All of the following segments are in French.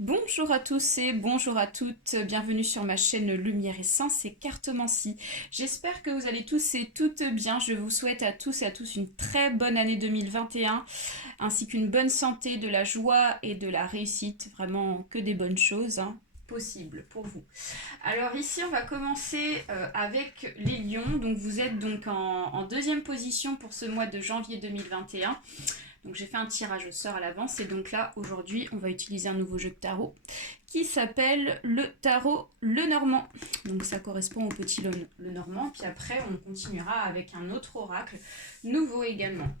Bonjour à tous et bonjour à toutes, bienvenue sur ma chaîne Lumière et Sens et Cartomancie. J'espère que vous allez tous et toutes bien, je vous souhaite à tous et à tous une très bonne année 2021 ainsi qu'une bonne santé, de la joie et de la réussite, vraiment que des bonnes choses possibles pour vous. Alors ici on va commencer avec les lions, donc vous êtes donc en deuxième position pour ce mois de janvier 2021. Donc j'ai fait un tirage au sort à l'avance et donc là aujourd'hui on va utiliser un nouveau jeu de tarot qui s'appelle le tarot Lenormand. Donc ça correspond au petit Lenormand, puis après on continuera avec un autre oracle nouveau également.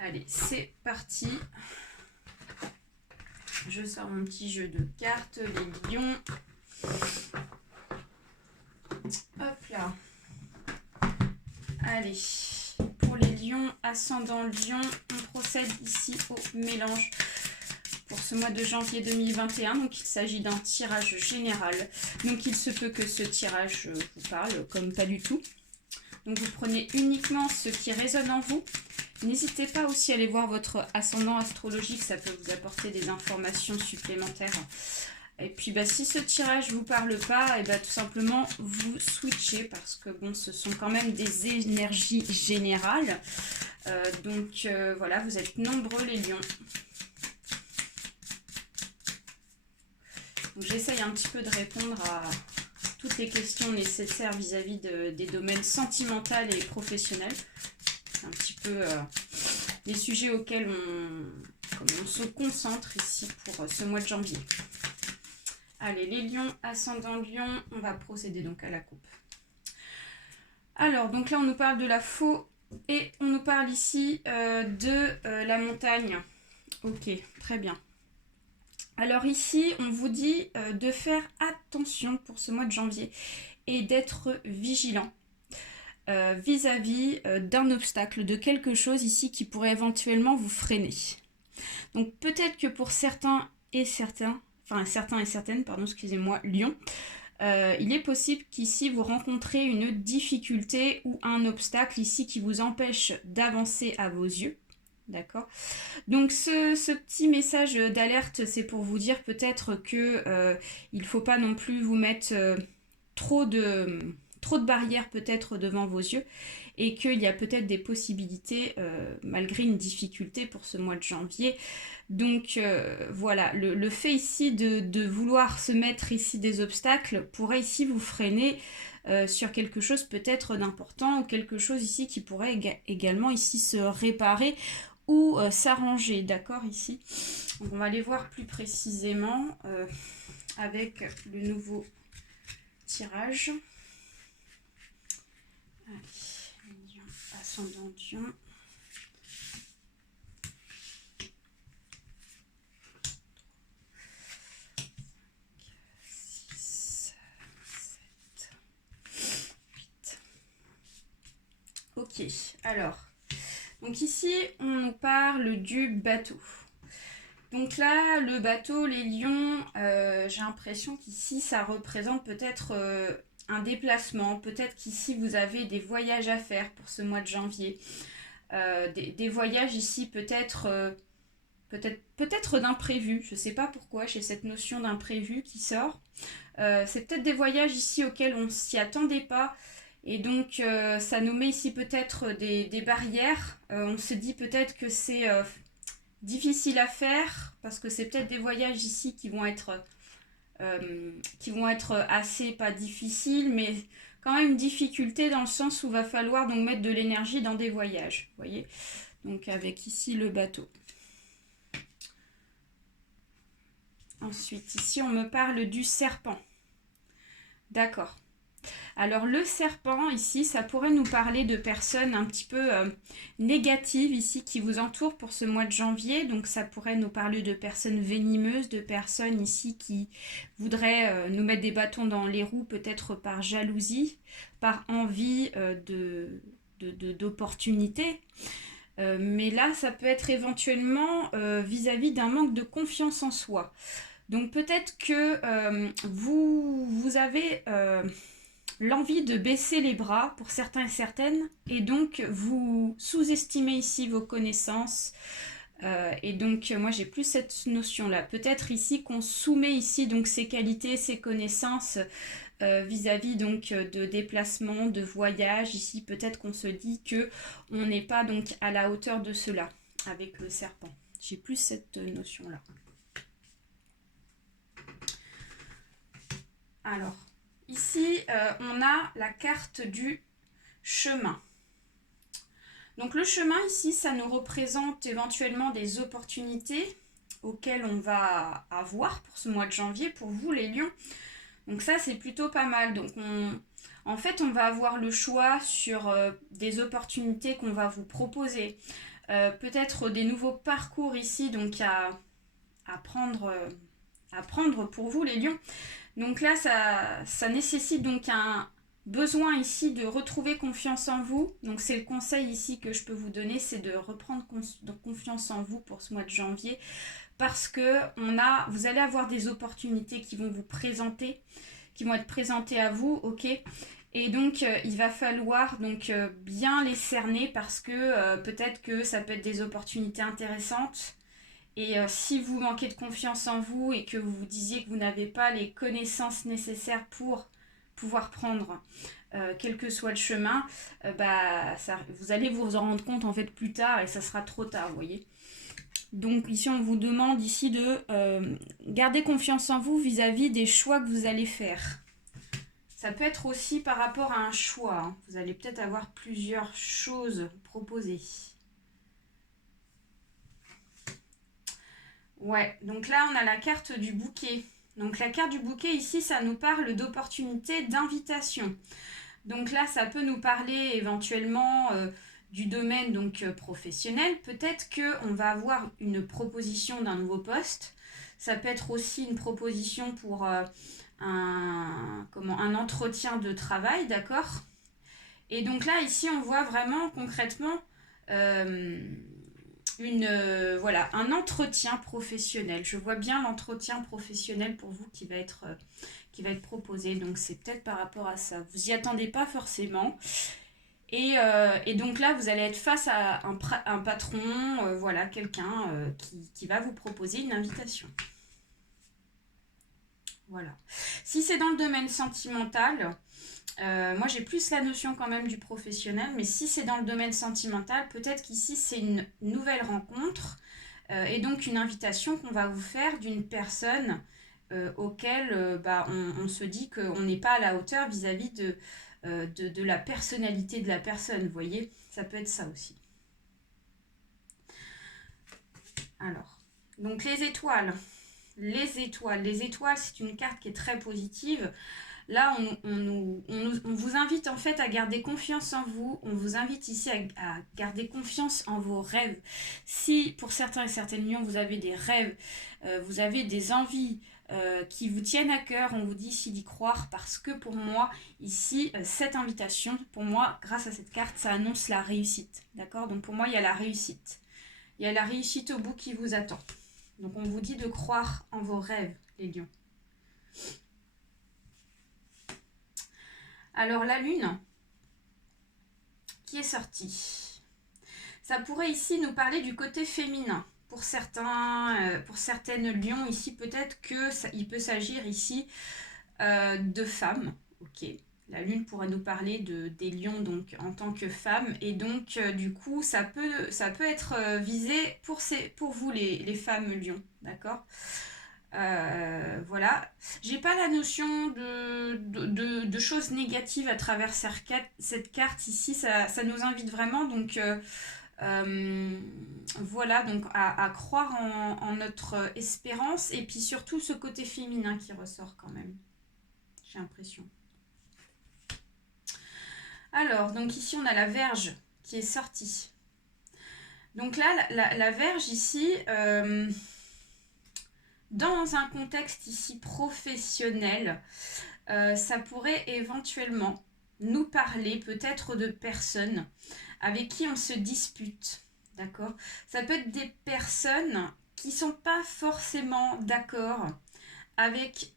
Allez, c'est parti. Je sors mon petit jeu de cartes, les lions. Hop là. Allez. Pour les lions, ascendant lion, on procède ici au mélange pour ce mois de janvier 2021. Donc il s'agit d'un tirage général. Donc il se peut que ce tirage vous parle, comme pas du tout. Donc vous prenez uniquement ce qui résonne en vous. N'hésitez pas aussi à aller voir votre ascendant astrologique, ça peut vous apporter des informations supplémentaires. Et puis si ce tirage vous parle pas, et tout simplement vous switchez parce que bon, ce sont quand même des énergies générales. Donc voilà, vous êtes nombreux les lions. J'essaye un petit peu de répondre à toutes les questions nécessaires vis-à-vis des domaines sentimentaux et professionnels. C'est un petit peu les sujets auxquels on se concentre ici pour ce mois de janvier. Allez, les lions, ascendant lion, on va procéder donc à la coupe. Alors, donc là, on nous parle de la faux et on nous parle ici de la montagne. Ok, très bien. Alors ici, on vous dit de faire attention pour ce mois de janvier et d'être vigilant vis-à-vis d'un obstacle, de quelque chose ici qui pourrait éventuellement vous freiner. Donc peut-être que pour certains et certaines, lions, il est possible qu'ici vous rencontrez une difficulté ou un obstacle ici qui vous empêche d'avancer à vos yeux. D'accord. Donc ce petit message d'alerte, c'est pour vous dire peut-être que il ne faut pas non plus vous mettre trop de barrières peut-être devant vos yeux et qu'il y a peut-être des possibilités malgré une difficulté pour ce mois de janvier. Donc voilà, le fait ici de vouloir se mettre ici des obstacles pourrait ici vous freiner sur quelque chose peut-être d'important ou quelque chose ici qui pourrait également ici se réparer ou s'arranger, d'accord, ici. Donc on va aller voir plus précisément avec le nouveau tirage. Allez, lion, ascendant lion. Ok, alors, donc ici, on nous parle du bateau. Donc là, le bateau, les lions, j'ai l'impression qu'ici, ça représente peut-être un déplacement. Peut-être qu'ici, vous avez des voyages à faire pour ce mois de janvier. Des voyages ici, peut-être d'imprévu. Je ne sais pas pourquoi, j'ai cette notion d'imprévu qui sort. C'est peut-être des voyages ici auxquels on ne s'y attendait pas. Et donc, ça nous met ici peut-être des barrières. On se dit peut-être que c'est difficile à faire parce que c'est peut-être des voyages ici qui vont être assez, pas difficiles, mais quand même une difficulté dans le sens où il va falloir donc mettre de l'énergie dans des voyages. Vous voyez ? Donc, avec ici le bateau. Ensuite, ici, on me parle du serpent. D'accord. Alors le serpent ici, ça pourrait nous parler de personnes un petit peu négatives ici qui vous entourent pour ce mois de janvier. Donc ça pourrait nous parler de personnes venimeuses, de personnes ici qui voudraient nous mettre des bâtons dans les roues, peut-être par jalousie, par envie d'opportunités. Mais là, ça peut être éventuellement vis-à-vis d'un manque de confiance en soi. Donc peut-être que vous avez l'envie de baisser les bras pour certains et certaines, et donc vous sous-estimez ici vos connaissances, Et donc, moi, j'ai plus cette notion-là. Peut-être ici qu'on soumet ici donc ses qualités, ses connaissances vis-à-vis donc de déplacement, de voyage. Ici, peut-être qu'on se dit que on n'est pas donc à la hauteur de cela avec le serpent. J'ai plus cette notion-là. Alors, ici, on a la carte du chemin. Donc le chemin ici, ça nous représente éventuellement des opportunités auxquelles on va avoir pour ce mois de janvier, pour vous les lions. Donc ça, c'est plutôt pas mal. Donc en fait, on va avoir le choix sur des opportunités qu'on va vous proposer. Peut-être des nouveaux parcours ici, donc à prendre pour vous les lions. Donc là, ça nécessite donc un besoin ici de retrouver confiance en vous. Donc c'est le conseil ici que je peux vous donner, c'est de reprendre confiance en vous pour ce mois de janvier. Parce que vous allez avoir des opportunités qui vont vous présenter, qui vont être présentées à vous, ok. Et donc il va falloir donc bien les cerner parce que peut-être que ça peut être des opportunités intéressantes. Et si vous manquez de confiance en vous et que vous vous disiez que vous n'avez pas les connaissances nécessaires pour pouvoir prendre quel que soit le chemin, vous allez vous en rendre compte en fait plus tard et ça sera trop tard, vous voyez. Donc ici on vous demande ici de garder confiance en vous vis-à-vis des choix que vous allez faire. Ça peut être aussi par rapport à un choix, hein. Vous allez peut-être avoir plusieurs choses proposées. Ouais, donc là on a la carte du bouquet. Donc la carte du bouquet ici, ça nous parle d'opportunités d'invitation. Donc là, ça peut nous parler éventuellement du domaine donc professionnel. Peut-être qu'on va avoir une proposition d'un nouveau poste. Ça peut être aussi une proposition pour un entretien de travail, d'accord? Et donc là, ici, on voit vraiment concrètement un entretien professionnel. Je vois bien l'entretien professionnel pour vous qui va être proposé. Donc c'est peut-être par rapport à ça. Vous n'y attendez pas forcément. Et donc là, vous allez être face à un patron, quelqu'un qui va vous proposer une invitation. Voilà. Si c'est dans le domaine sentimental, moi j'ai plus la notion quand même du professionnel, mais si c'est dans le domaine sentimental, peut-être qu'ici c'est une nouvelle rencontre et donc une invitation qu'on va vous faire d'une personne auquel on se dit qu'on n'est pas à la hauteur vis-à-vis de la personnalité de la personne, vous voyez, ça peut être ça aussi. Alors, donc les étoiles, c'est une carte qui est très positive. Là, on vous invite en fait à garder confiance en vous. On vous invite ici à garder confiance en vos rêves. Si pour certains et certaines lions, vous avez des rêves, vous avez des envies qui vous tiennent à cœur, on vous dit ici d'y croire parce que pour moi, ici, cette invitation, pour moi, grâce à cette carte, ça annonce la réussite. D'accord? Donc pour moi, il y a la réussite. Il y a la réussite au bout qui vous attend. Donc on vous dit de croire en vos rêves, les lions. Alors la lune qui est sortie, ça pourrait ici nous parler du côté féminin. Pour certaines lions ici, peut-être qu'il peut s'agir ici de femmes. Ok. La lune pourrait nous parler des lions donc en tant que femmes et donc du coup ça peut être visé pour vous les femmes lions, d'accord? Voilà, j'ai pas la notion de choses négatives à travers cette carte ici, ça nous invite vraiment donc voilà donc à croire en notre espérance et puis surtout ce côté féminin qui ressort quand même, j'ai l'impression. Alors donc ici on a la Vierge qui est sortie. Donc là la Vierge ici dans un contexte ici professionnel, ça pourrait éventuellement nous parler peut-être de personnes avec qui on se dispute, d'accord? Ça peut être des personnes qui ne sont pas forcément d'accord avec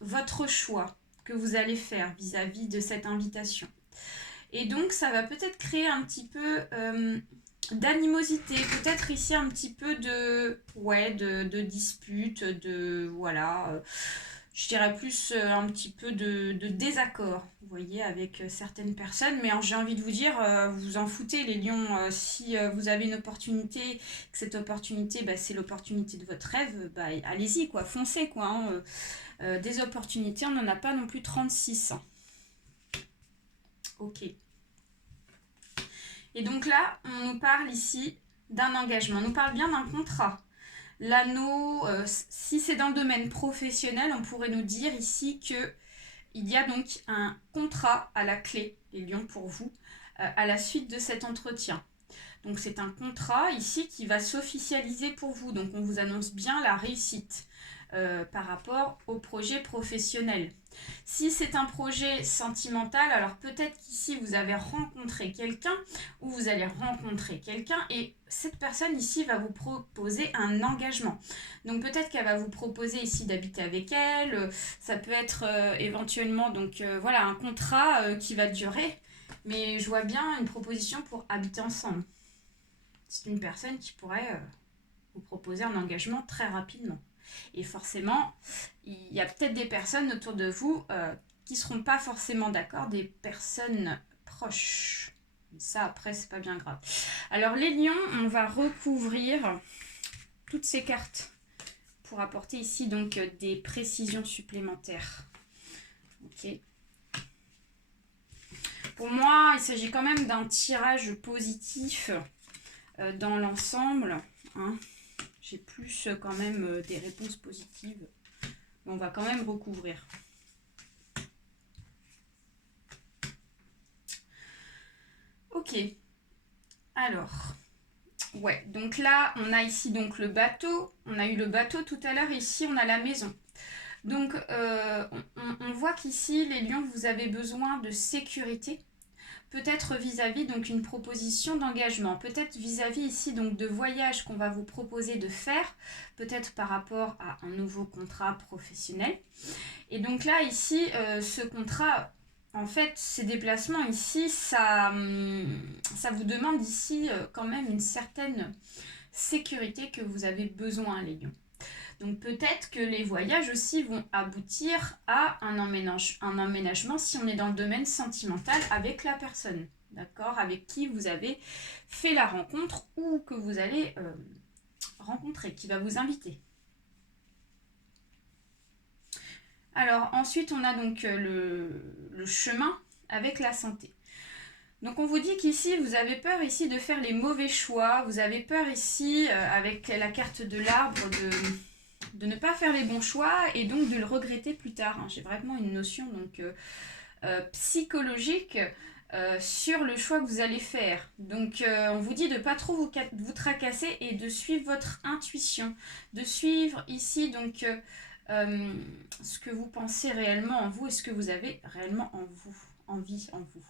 votre choix que vous allez faire vis-à-vis de cette invitation. Et donc ça va peut-être créer un petit peu d'animosité, peut-être ici un petit peu de dispute, voilà, je dirais plus un petit peu de désaccord, vous voyez, avec certaines personnes, mais j'ai envie de vous dire, vous vous en foutez les lions, si vous avez une opportunité, que cette opportunité, bah, c'est l'opportunité de votre rêve, bah, allez-y, quoi, foncez, quoi, hein, des opportunités, on n'en a pas non plus 36, hein. Ok. Et donc là, on nous parle ici d'un engagement, on nous parle bien d'un contrat. L'anneau, si c'est dans le domaine professionnel, on pourrait nous dire ici que il y a donc un contrat à la clé, les lions, pour vous, à la suite de cet entretien. Donc c'est un contrat ici qui va s'officialiser pour vous. Donc on vous annonce bien la réussite par rapport au projet professionnel. Si c'est un projet sentimental, alors peut-être qu'ici vous avez rencontré quelqu'un ou vous allez rencontrer quelqu'un et cette personne ici va vous proposer un engagement. Donc peut-être qu'elle va vous proposer ici d'habiter avec elle, ça peut être éventuellement donc voilà un contrat qui va durer, mais je vois bien une proposition pour habiter ensemble. C'est une personne qui pourrait vous proposer un engagement très rapidement. Et forcément, il y a peut-être des personnes autour de vous qui ne seront pas forcément d'accord, des personnes proches. Ça, après, c'est pas bien grave. Alors, les lions, on va recouvrir toutes ces cartes pour apporter ici donc des précisions supplémentaires. Ok. Pour moi, il s'agit quand même d'un tirage positif dans l'ensemble, hein. J'ai plus quand même des réponses positives. Mais on va quand même recouvrir. Ok. Alors. Ouais, donc là, on a ici donc le bateau. On a eu le bateau tout à l'heure. Ici, on a la maison. Donc, on voit qu'ici, les lions, vous avez besoin de sécurité. Peut-être vis-à-vis donc une proposition d'engagement, peut-être vis-à-vis ici donc de voyage qu'on va vous proposer de faire, peut-être par rapport à un nouveau contrat professionnel. Et donc là ici, ce contrat, en fait, ces déplacements ici, ça vous demande ici quand même une certaine sécurité que vous avez besoin, les lions. Donc peut-être que les voyages aussi vont aboutir à un emménagement si on est dans le domaine sentimental avec la personne, d'accord, avec qui vous avez fait la rencontre ou que vous allez rencontrer, qui va vous inviter. Alors ensuite on a donc le chemin avec la santé. Donc on vous dit qu'ici vous avez peur ici de faire les mauvais choix, vous avez peur ici avec la carte de l'arbre de ne pas faire les bons choix et donc de le regretter plus tard, hein. J'ai vraiment une notion donc psychologique sur le choix que vous allez faire. Donc on vous dit de ne pas trop vous tracasser et de suivre votre intuition, de suivre ici donc ce que vous pensez réellement en vous et ce que vous avez réellement en vous, envie en vous.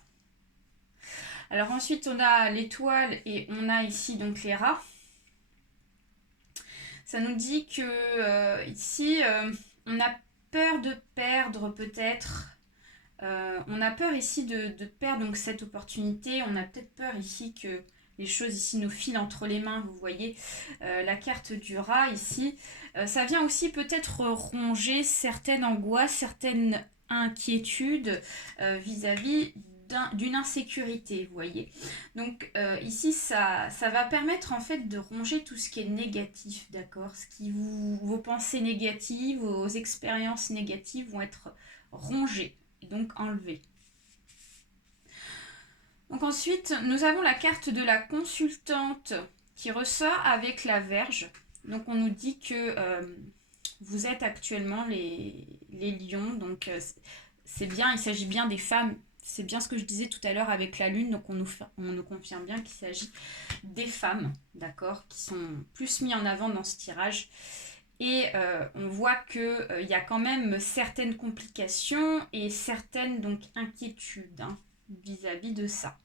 Alors ensuite on a l'étoile et on a ici donc les rats. Ça nous dit que ici, on a peur de perdre peut-être. On a peur ici de perdre donc, cette opportunité. On a peut-être peur ici que les choses ici nous filent entre les mains. Vous voyez la carte du rat ici. Ça vient aussi peut-être ronger certaines angoisses, certaines inquiétudes vis-à-vis d'une insécurité, vous voyez. Donc ici, ça va permettre en fait de ronger tout ce qui est négatif, d'accord. Ce qui vos pensées négatives, vos expériences négatives vont être rongées et donc enlevées. Donc ensuite, nous avons la carte de la consultante qui ressort avec la Vierge. Donc on nous dit que vous êtes actuellement les lions, donc c'est bien, il s'agit bien des femmes. C'est bien ce que je disais tout à l'heure avec la lune, donc on nous confirme bien qu'il s'agit des femmes, d'accord, qui sont plus mis en avant dans ce tirage. Et on voit qu'il y a quand même certaines complications et certaines donc inquiétudes hein, vis-à-vis de ça.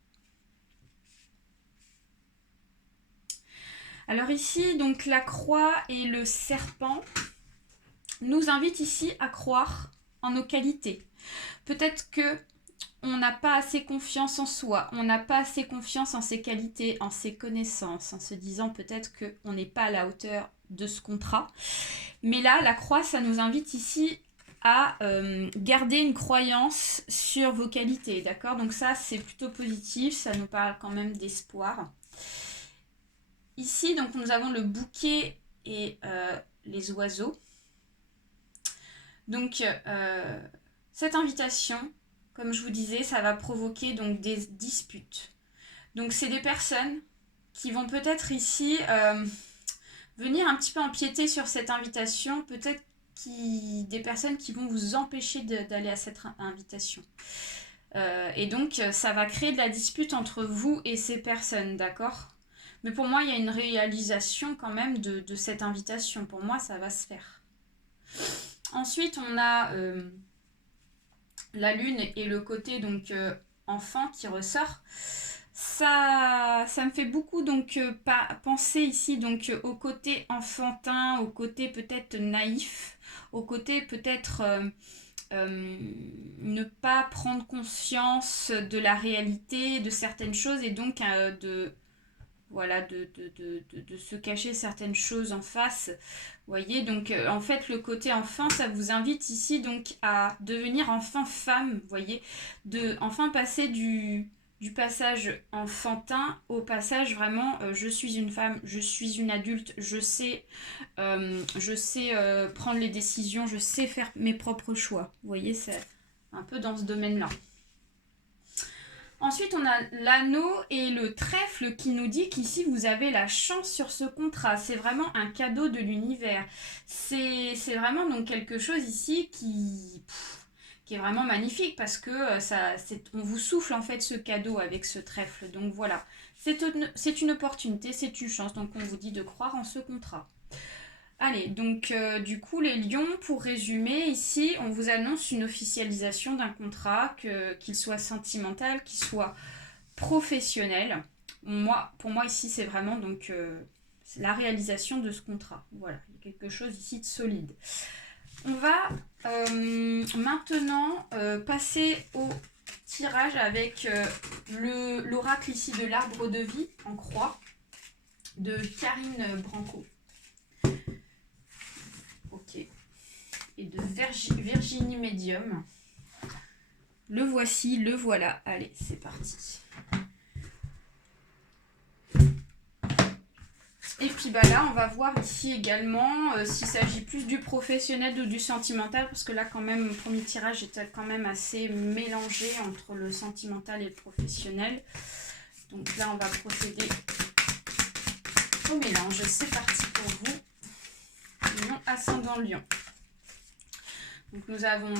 Alors ici, donc la croix et le serpent nous invitent ici à croire en nos qualités. Peut-être que on n'a pas assez confiance en soi, on n'a pas assez confiance en ses qualités, en ses connaissances, en se disant peut-être qu'on n'est pas à la hauteur de ce contrat. Mais là, la croix, ça nous invite ici à garder une croyance sur vos qualités, d'accord? Donc ça, c'est plutôt positif, ça nous parle quand même d'espoir. Ici, donc, nous avons le bouquet et les oiseaux. Donc, cette invitation, comme je vous disais, ça va provoquer donc des disputes. Donc, c'est des personnes qui vont peut-être ici venir un petit peu empiéter sur cette invitation, peut-être des personnes qui vont vous empêcher d'aller à cette invitation. Et donc, ça va créer de la dispute entre vous et ces personnes, d'accord? Mais pour moi, il y a une réalisation quand même de cette invitation. Pour moi, ça va se faire. Ensuite, on a la lune et le côté donc enfant qui ressort. Ça me fait beaucoup donc penser ici donc au côté enfantin, au côté peut-être naïf, au côté peut-être ne pas prendre conscience de la réalité de certaines choses et donc de se cacher certaines choses en face. Vous voyez, donc en fait le côté enfant, ça vous invite ici donc à devenir enfin femme, vous voyez, de enfin passer du passage enfantin au passage vraiment je suis une femme, je suis une adulte, je sais prendre les décisions, je sais faire mes propres choix. Vous voyez, c'est un peu dans ce domaine-là. Ensuite, on a l'anneau et le trèfle qui nous dit qu'ici, vous avez la chance sur ce contrat. C'est vraiment un cadeau de l'univers. C'est vraiment donc quelque chose ici qui est vraiment magnifique parce que on vous souffle en fait ce cadeau avec ce trèfle. Donc voilà, c'est une opportunité, c'est une chance. Donc on vous dit de croire en ce contrat. Allez, donc du coup les lions, pour résumer, ici on vous annonce une officialisation d'un contrat, qu'il soit sentimental, qu'il soit professionnel. Pour moi ici c'est vraiment donc la réalisation de ce contrat. Voilà, il y a quelque chose ici de solide. On va maintenant passer au tirage avec l'oracle ici de l'arbre de vie en croix de Karine Branco. Ok. Et de Virginie Medium. Le voici, le voilà. Allez, c'est parti. Et puis bah là, on va voir ici également s'il s'agit plus du professionnel ou du sentimental, parce que là quand même, mon premier tirage était quand même assez mélangé entre le sentimental et le professionnel. Donc là, on va procéder au mélange. C'est parti pour vous. Lion, ascendant Lion. Donc nous avons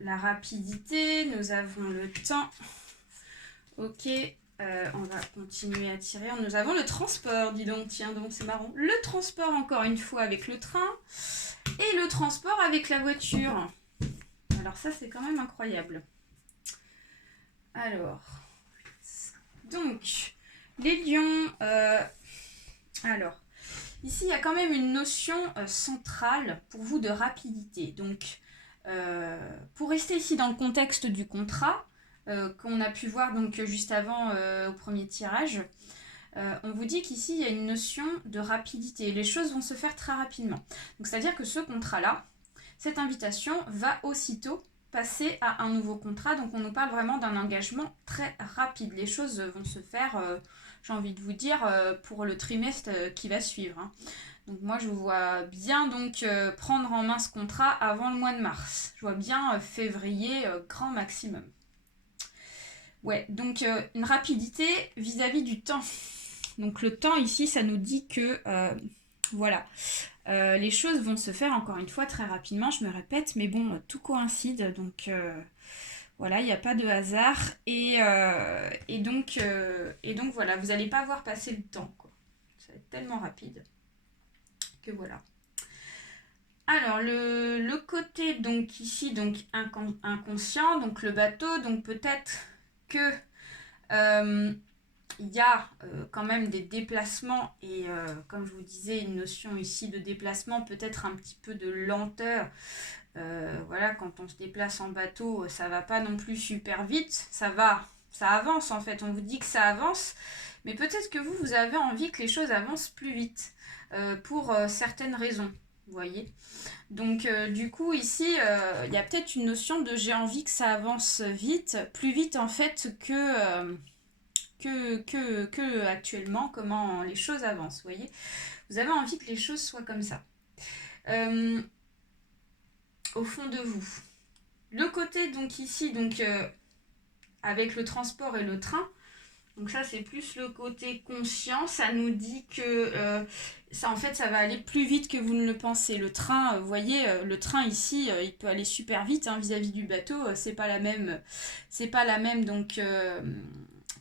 la rapidité, nous avons le temps. Ok, on va continuer à tirer. Nous avons le transport, dis donc, tiens donc, c'est marrant. Le transport encore une fois avec le train et le transport avec la voiture. Alors ça, c'est quand même incroyable. Alors, donc, les lions, alors, ici, il y a quand même une notion centrale pour vous de rapidité. Donc, pour rester ici dans le contexte du contrat, qu'on a pu voir donc juste avant au premier tirage, on vous dit qu'ici, il y a une notion de rapidité. Les choses vont se faire très rapidement. Donc, c'est-à-dire que ce contrat-là, cette invitation va aussitôt passer à un nouveau contrat. Donc, on nous parle vraiment d'un engagement très rapide. Les choses vont se faire, j'ai envie de vous dire, pour le trimestre qui va suivre. Hein. Donc, moi, je vous vois bien donc prendre en main ce contrat avant le mois de mars. Je vois bien février, grand maximum. Ouais, donc une rapidité vis-à-vis du temps. Donc le temps ici, ça nous dit que, voilà, les choses vont se faire encore une fois très rapidement, je me répète, mais bon, tout coïncide, donc voilà, il n'y a pas de hasard. Et donc voilà, vous n'allez pas voir passer le temps, quoi. Ça va être tellement rapide que voilà. Alors, le côté, donc ici, donc inconscient, donc le bateau, donc peut-être que il y a quand même des déplacements et comme je vous disais, une notion ici de déplacement, peut-être un petit peu de lenteur. Voilà, quand on se déplace en bateau, ça va pas non plus super vite, ça avance en fait, on vous dit que ça avance, mais peut-être que vous avez envie que les choses avancent plus vite pour certaines raisons, vous voyez. Donc du coup ici, il y a peut-être une notion de j'ai envie que ça avance vite, plus vite en fait que actuellement, comment les choses avancent, vous voyez. Vous avez envie que les choses soient comme ça. Au fond de vous. Le côté donc ici, donc avec le transport et le train, donc ça c'est plus le côté conscient, ça nous dit que ça en fait ça va aller plus vite que vous ne le pensez. Le train, vous voyez, le train ici, il peut aller super vite hein, vis-à-vis du bateau, c'est pas la même donc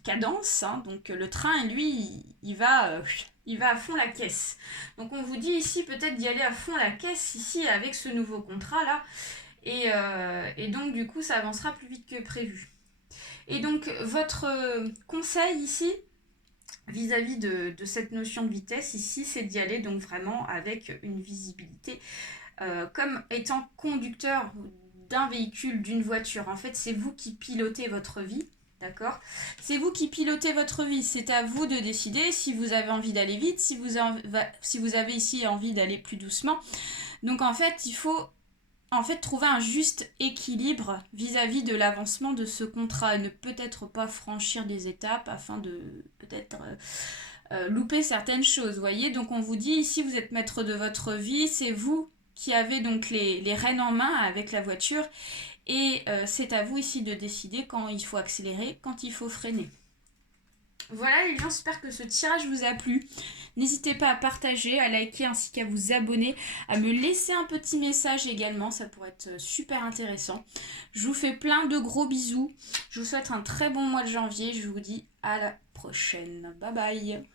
cadence, hein. Donc le train lui il va à fond la caisse. Donc on vous dit ici peut-être d'y aller à fond la caisse ici avec ce nouveau contrat là. Et donc du coup ça avancera plus vite que prévu. Et donc votre conseil ici vis-à-vis de cette notion de vitesse ici, c'est d'y aller donc vraiment avec une visibilité comme étant conducteur d'un véhicule, d'une voiture. En fait c'est vous qui pilotez votre vie. D'accord? C'est vous qui pilotez votre vie. C'est à vous de décider si vous avez envie d'aller vite, si vous avez ici envie d'aller plus doucement. Donc en fait il faut trouver un juste équilibre vis-à-vis de l'avancement de ce contrat et ne peut-être pas franchir des étapes afin de peut-être louper certaines choses, voyez. Donc on vous dit ici vous êtes maître de votre vie, c'est vous qui avez donc les rênes en main avec la voiture et c'est à vous ici de décider quand il faut accélérer, quand il faut freiner. Voilà les gens, j'espère que ce tirage vous a plu. N'hésitez pas à partager, à liker ainsi qu'à vous abonner, à me laisser un petit message également, ça pourrait être super intéressant. Je vous fais plein de gros bisous, je vous souhaite un très bon mois de janvier, je vous dis à la prochaine. Bye bye.